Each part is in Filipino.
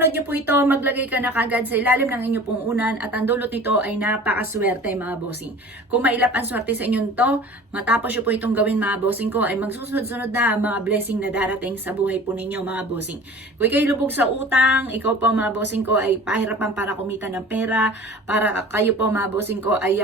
napanood nyo po ito, maglagay ka na kagad sa ilalim ng inyo pong unan at ang dulot nito ay napakaswerte mga bossing. Kung mailap ang swerte sa inyo to, matapos nyo po itong gawin mga bossing ko, ay magsusunod-sunod na mga blessing na darating sa buhay po ninyo mga bossing. Kung kayo lubog sa utang, ikaw po mga bossing ko ay pahirapan para kumita ng pera, para kayo po mga bossing ko ay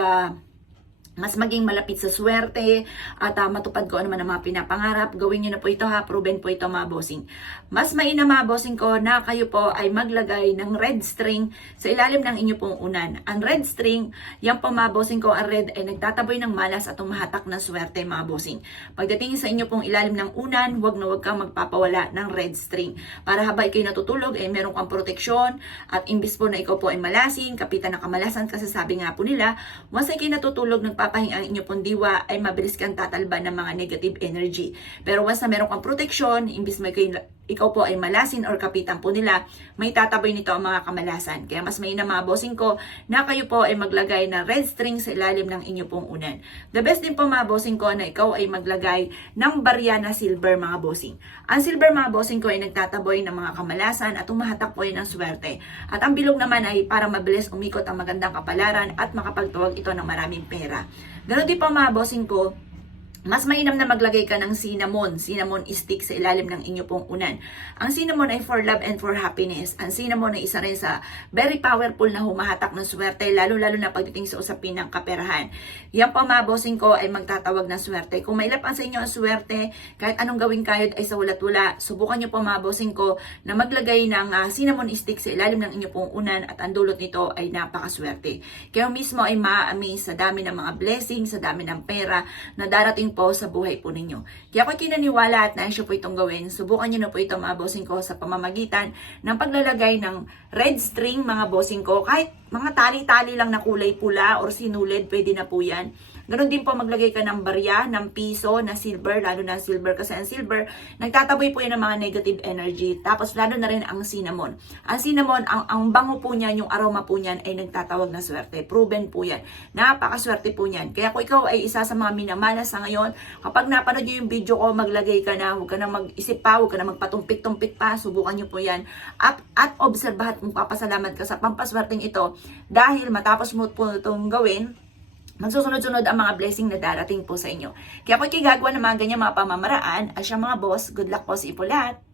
mas maging malapit sa swerte at matupad ko ano man ang mga pinapangarap. Gawin nyo na po ito ha, proven po ito mga bossing. Mas mainam mga bossing ko na kayo po ay maglagay ng red string sa ilalim ng inyo pong unan. Ang red string, yan po mga bossing ko, ang red ay nagtataboy ng malas at umahatak ng swerte mga bossing. Pagdating sa inyo pong ilalim ng unan, wag na wag kang magpapawala ng red string. Para habang kayo natutulog, ay meron kang proteksyon at imbis po na ikaw po ay malasin, kapitan ng kamalasan kasi sabi nga po nila, once ay kayo natutulog, papahinga ang inyo pong diwa ay mabilis kang tatalban ng mga negative energy. Pero once na meron kang proteksyon, imbis may ikaw po ay malasin or kapitan po nila, may tataboy nito ang mga kamalasan. Kaya mas mainam mga bossing ko na kayo po ay maglagay ng red string sa ilalim ng inyo pong unan. The best din po mga bossing ko na ikaw ay maglagay ng barya na silver mga bossing. Ang silver mga bossing ko ay nagtataboy ng mga kamalasan at umahatak po yan ng swerte. At ang bilog naman ay para mabilis umikot ang magandang kapalaran at makapagtuwag ito ng maraming pera. Ganon din po mga bossing ko, mas mainam na maglagay ka ng cinnamon stick sa ilalim ng inyo pong unan. Ang cinnamon ay for love and for happiness. Ang cinnamon ay isa rin sa very powerful na humahatak ng swerte, lalo-lalo na pagdating sa usapin ng kaperahan. Yan po mga bossing ko ay magtatawag ng swerte. Kung mailap ang sa inyo ang swerte, kahit anong gawing kayod ay sa walat-wala, subukan nyo po mga bossing ko na maglagay ng cinnamon stick sa ilalim ng inyo pong unan at ang dulot nito ay napakaswerte. Kaya mismo ay ma-amaze sa dami ng mga blessings, sa dami ng pera na darating po sa buhay po ninyo. Kaya ako kinaniwala at nais po itong gawin. Subukan nyo na po ito mga bossing ko sa pamamagitan ng paglalagay ng red string mga bossing ko. Kahit mga tali-tali lang na kulay pula or sinulid, pwede na po yan. Ganon din po maglagay ka ng barya, ng piso, na silver, lalo na silver kasi ang silver, nagtataboy po yan ng mga negative energy. Tapos lalo na rin ang cinnamon. Ang cinnamon, ang bango po niyan, yung aroma po niyan ay nagtatawag na swerte. Proven po yan. Napakaswerte po niyan. Kaya kung ikaw ay isa sa mga minamalas sa ngayon, kapag napanood nyo yung video ko, maglagay ka na, huwag ka na mag-isip pa, huwag ka na magpatumpik-tumpik pa, subukan nyo po yan. At obserbahan kung papasalamat ka sa pampaswerteng ito dahil matapos mo po itong gawin, magsusunod-sunod ang mga blessing na darating po sa inyo. Kaya kung ikigagawa ng mga ganyan mga pamamaraan, at siya mga boss, good luck po sa ipulat.